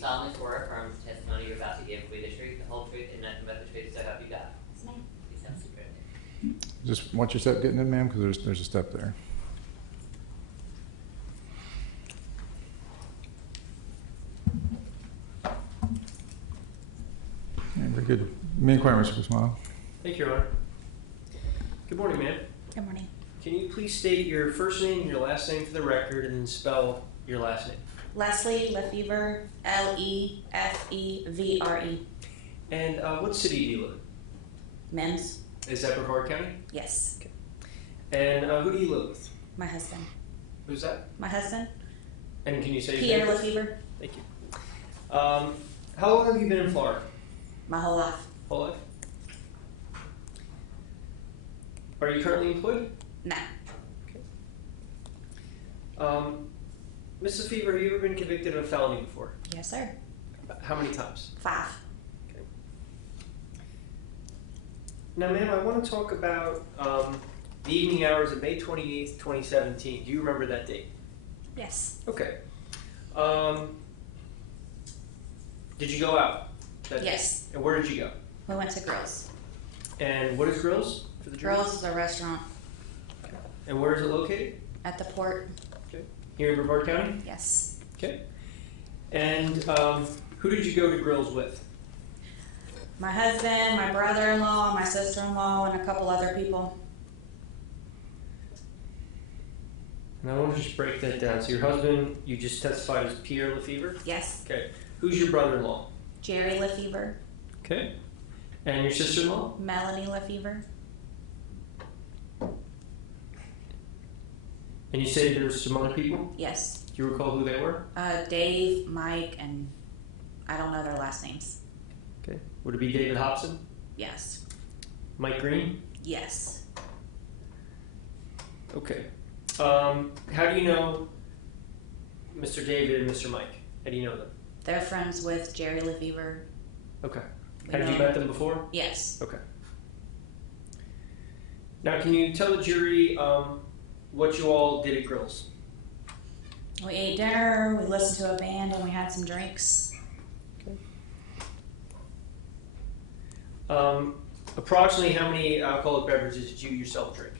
solemnly swear or affirm the testimony you're about to give will be the truth, the whole truth, and nothing but the truth, so help you God? Yes, ma'am. Please have a seat right there. Just watch your step getting in, ma'am, because there's a step there. Yeah, very good. You may inquire, Mr. Smile. Thank you, Your Honor. Good morning, ma'am. Good morning. Can you please state your first name and your last name for the record, and then spell your last name? Leslee Lefevre, Lefevre. And what city do you live Men's? in? Is that Brevard County? Yes. Okay. And who do you live with? My husband. Who's that? My husband? And can you say his Pierre name? Lefevre. Thank you. How long have you been in Florida? My whole life. Whole life? Are you currently employed? No. Ms. Lefevre, have you ever been convicted of a felony before? Yes, sir. How many times? 5. Okay. Now, ma'am, I want to talk about the evening hours of May 28th, 2017. Do you remember that date? Yes. Okay. Did you go out? That Yes. Day? And where did you go? We went to Grills. And what is Grills for the jury? Grills is a restaurant And where is it located? at the port. Okay. Here in Brevard County? Yes. Okay. And who did you go to Grills with? My husband, my brother-in-law, my sister-in-law, and a couple other people. And I want to just break that down. So your husband, you just testified as Pierre Lefevre? Yes. Okay. Who's your brother-in-law? Jerry Lefevre. Okay. And your sister-in-law? Melanie Lefevre. And you said there was some other people? Yes. Do you recall who they were? Dave, Mike, and I don't know their last names. Okay. Would it be David Hobson? Yes. Mike Green? Yes. Okay. How do you know Mr. David and Mr. Mike? How do you know them? They're friends with Jerry Lefevre. Okay. We Had you know- met them before? Yes. Okay. Now, can you tell the jury what you all did at Grills? We ate dinner, we listened to a band, and we had some drinks. Approximately how many alcoholic beverages did you yourself drink?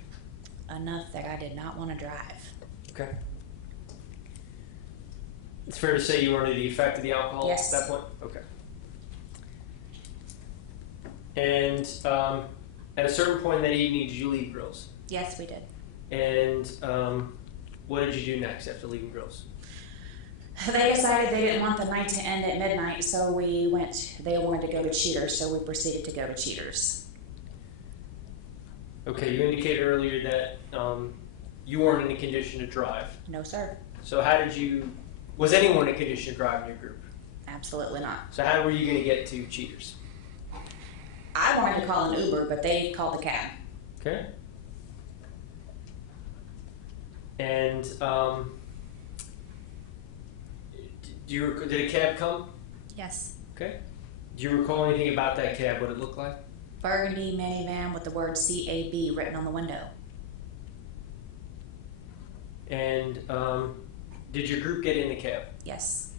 Enough that I did not want to drive. Okay. It's fair to say you were under the effect of the alcohol Yes. at that point? Okay. And at a certain point that evening, did you leave Grills? Yes, we did. And what did you do next after leaving Grills? They decided they didn't want the night to end at midnight, so they wanted to go to Cheaters, so we proceeded to go to Cheaters. Okay, you indicated earlier that you weren't in a condition to drive. No, sir. So was anyone in a condition to drive in your group? Absolutely not. So how were you going to get to Cheaters? I wanted to call an Uber, but they called the cab. Okay. And did a cab come? Yes. Okay. Do you recall anything about that cab, what it looked like? Burgundy minivan with the word CAB written on the window. And did your group get in the cab? Yes.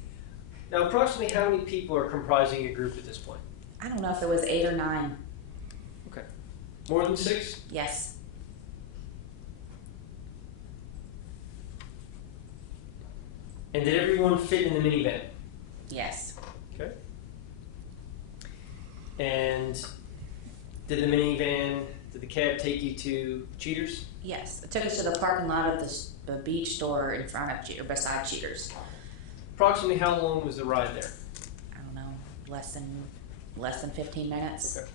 Now, approximately how many people are comprising your group at this point? I don't know if it was 8 or 9. Okay. More than 6? Yes. And did everyone fit in the minivan? Yes. Okay. And did the cab take you to Cheaters? Yes. It took us to the parking lot of the beach store in front of or beside Cheaters. Approximately how long was the ride there? I don't know, less than 15 minutes. Okay.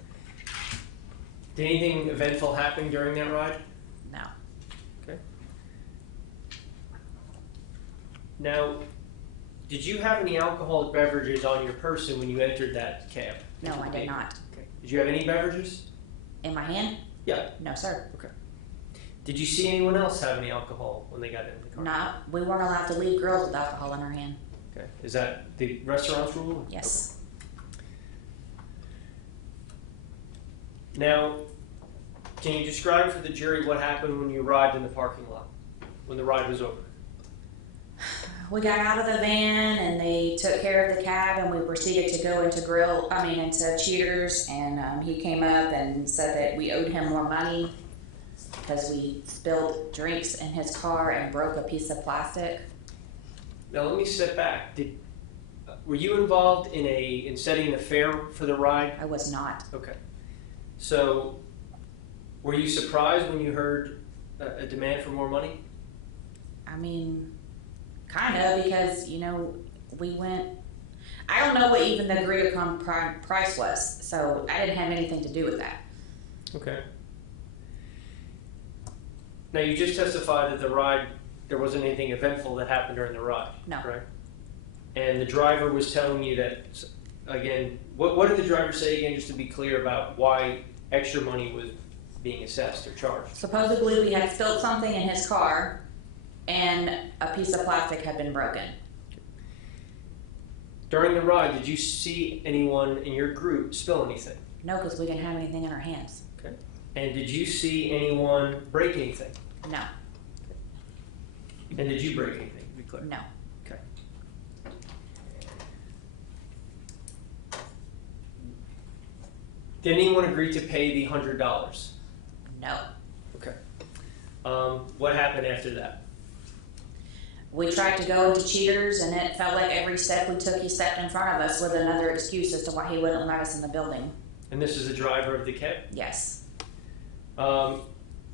Did anything eventful happen during that ride? No. Okay. Now, did you have any alcoholic beverages on your person when you entered that cab? No, I did not. Okay. Did you have any beverages? In my hand? Yeah. No, sir. Okay. Did you see anyone else have any alcohol when they got in the car? No, we weren't allowed to leave girls with alcohol in our hand. Okay. Is that the restaurant's rule? Yes. Okay. Now, can you describe for the jury what happened when you arrived in the parking lot, when the ride was over? We got out of the van and they took care of the cab and we proceeded to go into Cheaters, and he came up and said that we owed him more money because we spilled drinks in his car and broke a piece of plastic. Now let me step back. Were you involved in setting the fare for the ride? I was not. Okay. So, were you surprised when you heard a demand for more money? I mean, kind of, because, we went, I don't know what even the agreed upon price was, so I didn't have anything to do with that. Okay. Now, you just testified that the ride, there wasn't anything eventful that happened during the ride. No. Right? And the driver was telling you that, again, what did the driver say again, just to be clear about why extra money was being assessed or charged? Supposedly we had spilled something in his car and a piece of plastic had been broken. During the ride, did you see anyone in your group spill anything? No, because we didn't have anything in our hands. Okay. And did you see anyone break anything? No. And did you break anything, to be clear? No. Okay. Did anyone agree to pay the $100? No. Okay. What happened after that? We tried to go into Cheaters, and it felt like every step we took, he stepped in front of us with another excuse as to why he wouldn't let us in the building. And this is the driver of the cab? Yes.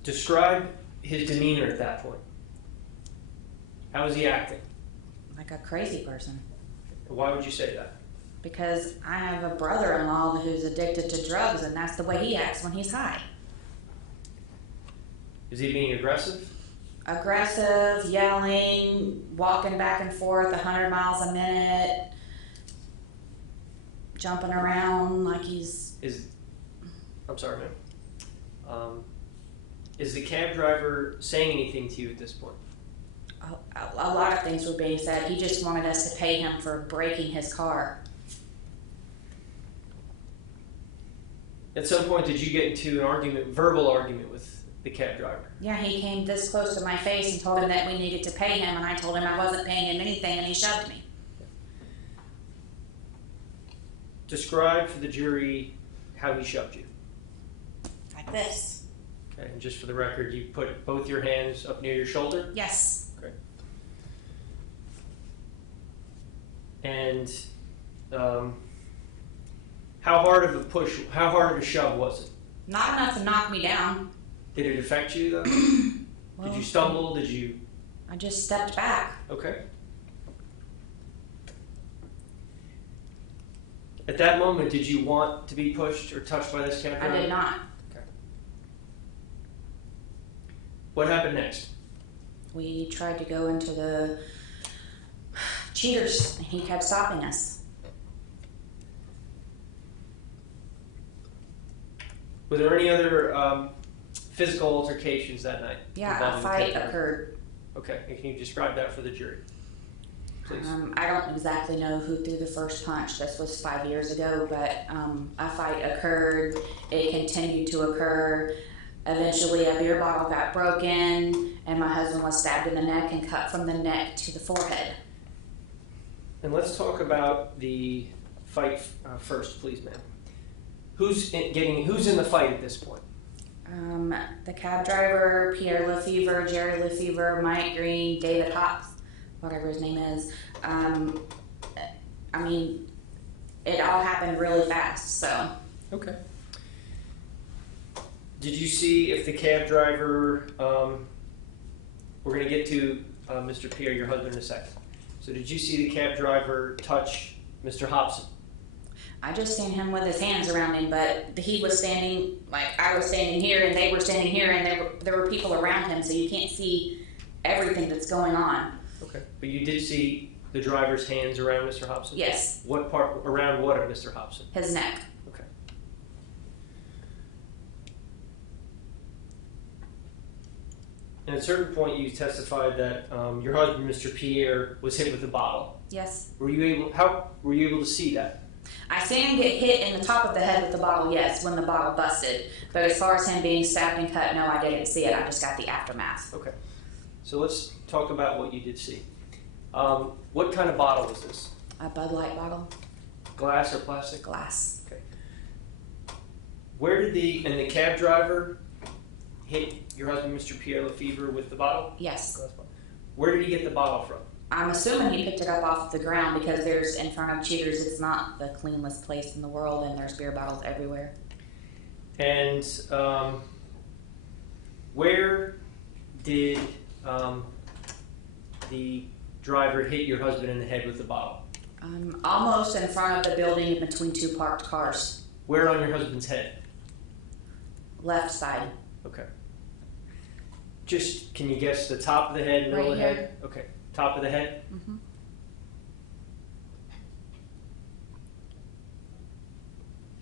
Describe his demeanor at that point. How was he acting? Like a crazy person. Why would you say that? Because I have a brother-in-law who's addicted to drugs, and that's the way he acts when he's high. Is he being aggressive? Aggressive, yelling, walking back and forth 100 miles a minute, jumping around like he's... I'm sorry, ma'am. Is the cab driver saying anything to you at this point? A lot of things were being said. He just wanted us to pay him for breaking his car. At some point, did you get into an argument, verbal argument with the cab driver? Yeah, he came this close to my face and told him that we needed to pay him, and I told him I wasn't paying him anything, and he shoved me. Describe for the jury how he shoved you. Like this. Okay, and just for the record, you put both your hands up near your shoulder? Yes. Okay. And how hard of a shove was it? Not enough to knock me down. Did it affect you though? Well, Did you stumble? Did you? I just stepped back. Okay. At that moment, did you want to be pushed or touched by this cab driver? I did not. Okay. What happened next? We tried to go into the Cheaters, and he kept stopping us. Were there any other physical altercations that night? Yeah, a involving the fight cab driver? occurred. Okay, and can you describe that for the jury, please? I don't exactly know who threw the first punch. This was 5 years ago, but a fight occurred. It continued to occur. Eventually, a beer bottle got broken, and my husband was stabbed in the neck and cut from the neck to the forehead. And let's talk about the fight first, please, ma'am. Who's in the fight at this point? The cab driver, Pierre Lefevre, Jerry Lefevre, Mike Green, David Hops, whatever his name is. I mean, it all happened really fast, so. Okay. Did you see if the cab driver, we're going to get to Mr. Pierre, your husband, in a second. So did you see the cab driver touch Mr. Hobson? I just seen him with his hands around him, but he was standing, like I was standing here and they were standing here, and there were people around him, so you can't see everything that's going on. Okay. But you did see the driver's hands around Mr. Hobson? Yes. What part, around what of Mr. Hobson? His neck. Okay. And at a certain point you testified that your husband, Mr. Pierre, was hit with a bottle. Yes. How were you able to see that? I seen him get hit in the top of the head with the bottle, yes, when the bottle busted. But as far as him being stabbed and cut, no, I didn't see it. I just got the aftermath. Okay. So let's talk about what you did see. What kind of bottle was this? A Bud Light bottle, Glass or plastic? glass. Okay. Where did the cab driver hit your husband, Mr. Pierre Lefevre, with the bottle? Yes. Glass bottle. Where did he get the bottle from? I'm assuming he picked it up off the ground because there's, in front of Cheaters, it's not the cleanest place in the world and there's beer bottles everywhere. And where did the driver hit your husband in the head with the bottle? Almost in front of the building between two parked cars. Where on your husband's head? Left side. Okay. Just, can you guess the top of the head, middle Right of the here. head? Okay. Top of the head? Mm-hmm.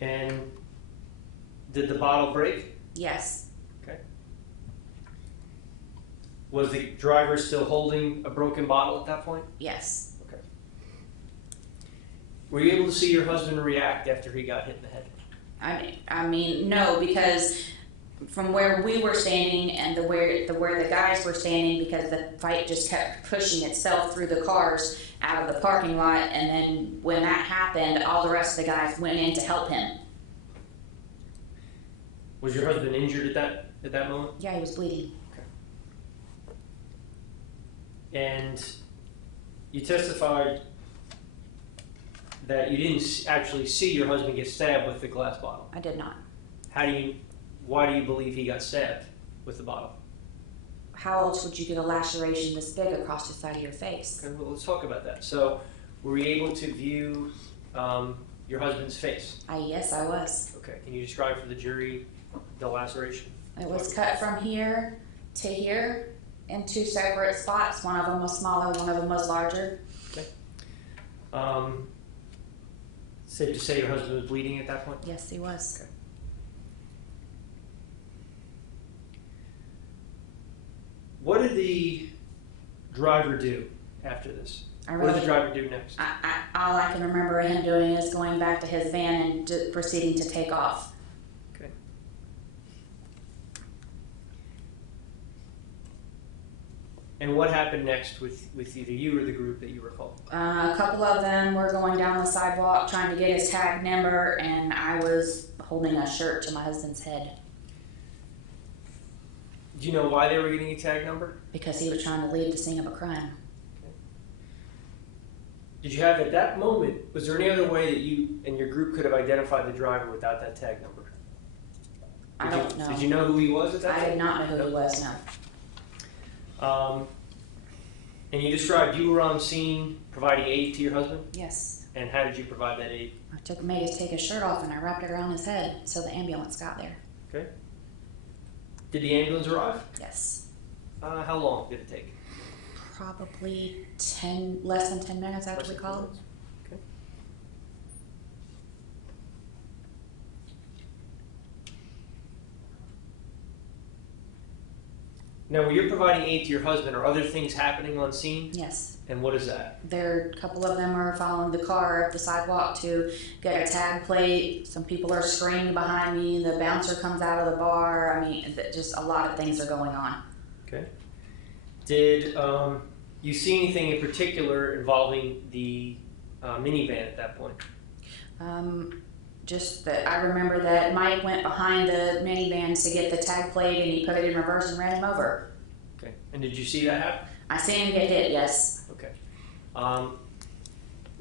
And did the bottle break? Yes. Okay. Was the driver still holding a broken bottle at that point? Yes. Okay. Were you able to see your husband react after he got hit in the head? I mean, no, because from where we were standing and where the guys were standing, because the fight just kept pushing itself through the cars out of the parking lot, and then when that happened, all the rest of the guys went in to help him. Was your husband injured at that moment? Yeah, he was bleeding. And you testified that you didn't actually see your husband get stabbed with the glass bottle. I did not. Why do you believe he got stabbed with the bottle? How else would you get a laceration this big across the side of your face? Okay, well, let's talk about that. So, were you able to view your husband's face? Yes, I was. Okay, can you describe for the jury the laceration? It was cut from here to here in two separate spots. One of them was smaller, one of them was larger. Okay. Safe to say your husband was bleeding at that point? Yes, he was. Okay. What did the driver do after this? What did the driver do next? All I can remember him doing is going back to his van and proceeding to take off. Okay. And what happened next with either you or the group that you recall? A couple of them were going down the sidewalk trying to get his tag number, and I was holding a shirt to my husband's head Do you know why they were getting a tag number? because he was trying to leave the scene of a crime. Did you have, at that moment, was there any other way that you and your group could have identified the driver without that tag number? I don't know. Did you know who he was at that I time? did not know who he was, no. And you described you were on scene providing aid to your husband? Yes. And how did you provide that aid? I made him take his shirt off and I wrapped it around his head so the ambulance got there. Okay. Did the ambulance arrive? Yes. How long did it take? Probably less than 10 minutes after we called. Okay. Now, when you're providing aid to your husband, are other things happening on scene? Yes. And what is that? A couple of them are following the car up the sidewalk to get a tag plate. Some people are screaming behind me. The bouncer comes out of the bar. I mean, just a lot of things are going on. Okay. Did you see anything in particular involving the minivan at that point? Just that I remember that Mike went behind the minivan to get the tag plate and he put it in reverse and ran him over. Okay. And did you see that happen? I seen him get hit, yes. Okay.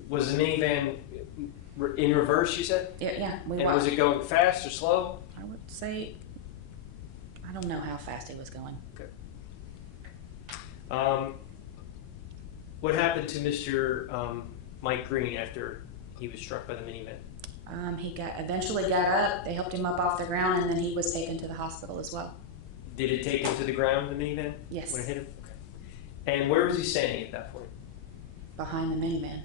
Was the minivan in reverse, you said? Yeah, we And watched. was it going fast or slow? I would say, I don't know how fast he was going. What happened to Mr. Mike Green after he was struck by the minivan? He eventually got up. They helped him up off the ground, and then he was taken to the hospital as well. Did it take him to the ground, the minivan? Yes. When it hit him? Okay. And where was he standing at that point? Behind the minivan.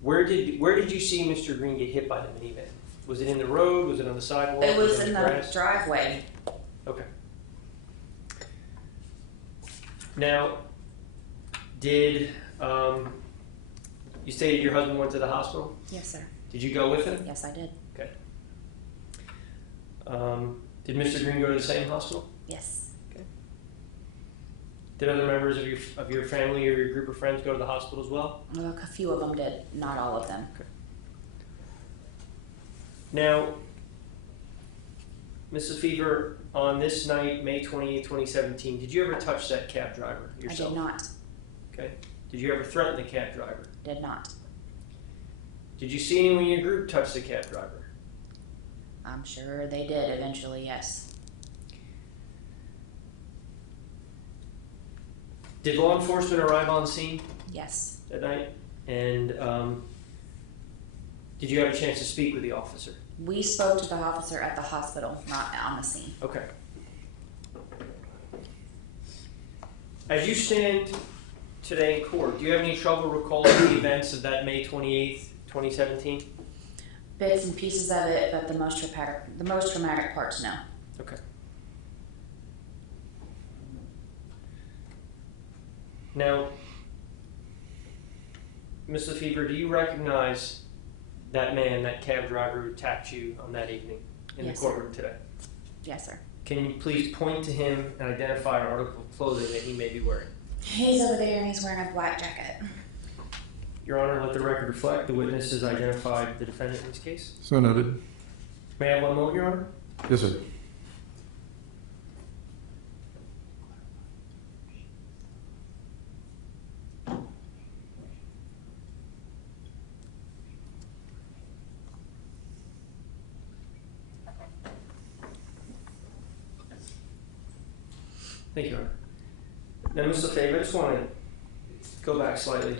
Where did you see Mr. Green get hit by the minivan? Was it in the road? Was it on the sidewalk? It was in the grass? driveway. Okay. Now, did you stated your husband went to the hospital? Yes, sir. Did you go with him? Yes, I did. Okay. Did Mr. Green go to the same hospital? Yes. Did other members of your family or your group of friends go to the hospital as well? A few of them did, not all of them. Now, Ms. Lefevre, on this night, May 28, 2017, did you ever touch that cab driver yourself? I did not. Okay. Did you ever threaten the cab driver? Did not. Did you see anyone in your group touch the cab driver? I'm sure they did eventually, yes. Did law enforcement arrive on scene Yes. that night? And did you have a chance to speak with the officer? We spoke to the officer at the hospital, not on the scene. Okay. As you stand today in court, do you have any trouble recalling the events of that May 28th, 2017? Bits and pieces of it, but the most traumatic parts, no. Okay. Now, Ms. Lefevre, do you recognize that man, that cab driver who attacked you on that evening in Yes, the courtroom today? Yes, sir. Can you please point to him and identify an article of clothing that he may be wearing? He's over there and he's wearing a black jacket. Your Honor, let the record reflect the witness has identified the defendant in this case. So noted. May I have one moment, Your Honor? Yes, sir. Thank you, Your Honor. Now, Ms. Lefevre, I just want to go back slightly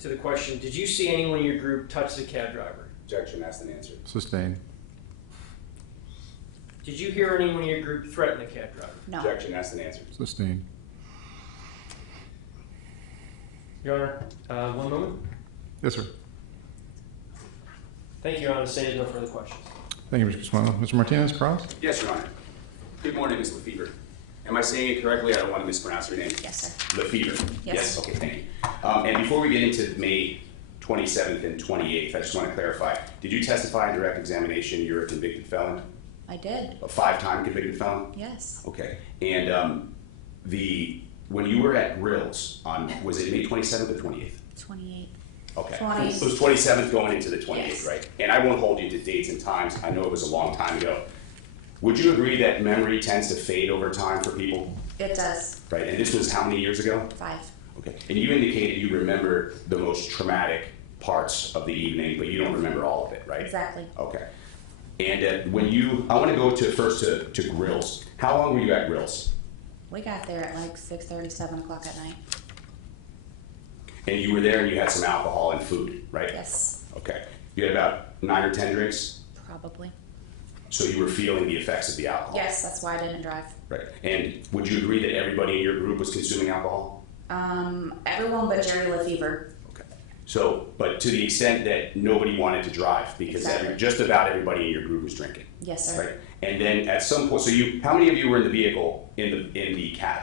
to the question. Did you see anyone in your group touch the cab driver? Objection, asked and answered. Sustained. Did you hear anyone in your group threaten the cab driver? No. Objection, asked and answered. Sustained. Your Honor, one moment. Yes, sir. Thank you, Your Honor. Say there's no further questions. Thank you, Mr. Smiley. Mr. Martinez, cross? Yes, Your Honor. Good morning, Ms. Lefevre. Am I saying it correctly? I don't want to mispronounce your name. Yes, sir. Lefevre. Yes. Okay, thank you. And before we get into May 27th and 28th, I just want to clarify. Did you testify in direct examination you're a convicted felon? I did. A 5-time convicted felon? Yes. Okay. And when you were at Grills on, was it May 27th or 28th? 28. Okay. 20. It was 27th going into the 28th, Yes. right? And I won't hold you to dates and times. I know it was a long time ago. Would you agree that memory tends to fade over time for people? It does. Right, and this was how many years ago? 5. Okay, and you indicated you remember the most traumatic parts of the evening, but you don't remember all of it, right? Exactly. Okay. And I want to go first to Grills. How long were you at Grills? We got there at like 6:30, 7 o'clock at night. And you were there and you had some alcohol and food, right? Yes. Okay. You had about 9 or 10 drinks? Probably. So you were feeling the effects of the alcohol? Yes, that's why I didn't drive. Right. And would you agree that everybody in your group was consuming alcohol? Everyone but Jerry Lefevre. Okay. So, but to the extent that nobody wanted to drive because Exactly. just about everybody in your group was drinking. Yes, sir. Right. And then at some point, how many of you were in the vehicle in the cab?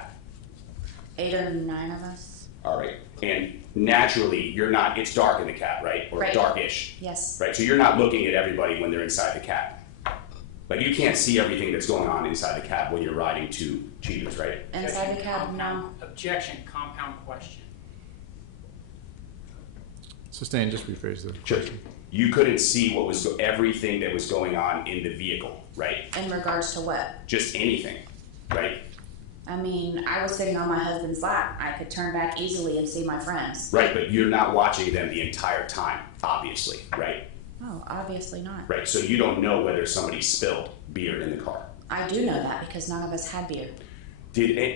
8 or 9 of us. All right. And naturally, you're not. It's dark in the cab, right? Or Right. darkish. Yes. Right. So you're not looking at everybody when they're inside the cab. Like you can't see everything that's going on inside the cab when you're riding to Cheetahs, right? Inside the cab, no. Objection, compound question. Sustained, just rephrase the Sure. question. You couldn't see what was everything that was going on in the vehicle, right? In regards to what? Just anything, right? I mean, I was sitting on my husband's lap. I could turn back easily and see my friends. Right, but you're not watching them the entire time, obviously, right? Oh, obviously not. Right, so you don't know whether somebody spilled beer in the car. I do know that because none of us had beer.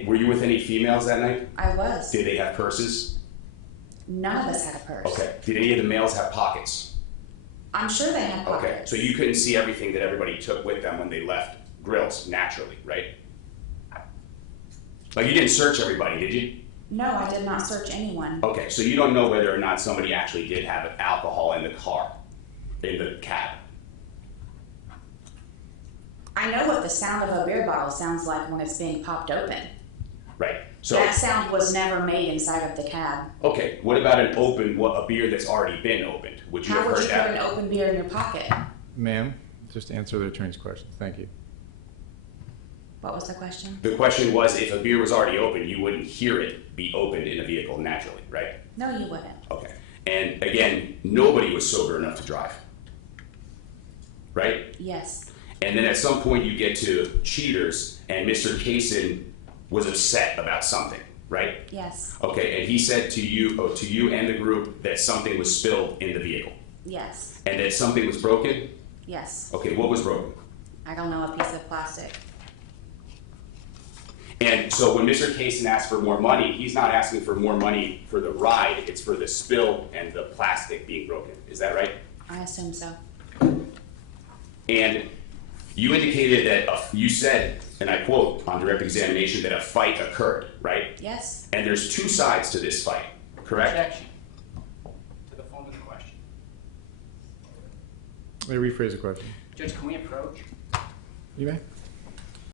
Were you with any females that night? I was. Did they have purses? None of us had a purse. Okay. Did any of the males have pockets? I'm sure they had pockets. Okay, so you couldn't see everything that everybody took with them when they left Grills, naturally, right? Like you didn't search everybody, did you? No, I did not search anyone. Okay, so you don't know whether or not somebody actually did have alcohol in the car, in the cab. I know what the sound of a beer bottle sounds like when it's being popped open. Right. So That sound was never made inside of the cab. okay, what about a beer that's already been opened? Would you How have would heard you put that? an open beer in your pocket? Ma'am, just answer the attorney's question. Thank you. What was the question? The question was, if a beer was already open, you wouldn't hear it be opened in a vehicle naturally, right? No, you wouldn't. Okay. And again, nobody was sober enough to drive, right? Yes. And then at some point you get to Cheaters, and Mr. Kaysen was upset about something, right? Yes. Okay, and he said to you and the group that something was spilled in the vehicle, Yes. and that something was broken? Yes. Okay, what was broken? I don't know, a piece of plastic. And so when Mr. Kaysen asked for more money, he's not asking for more money for the ride, it's for the spill and the plastic being broken. Is that right? I assume so. And you indicated that, you said, and I quote on direct examination, that a fight occurred, right? Yes. And there's two sides to this fight, correct? Objection to the form of the question. Let me rephrase the question. Judge, can we approach? You may.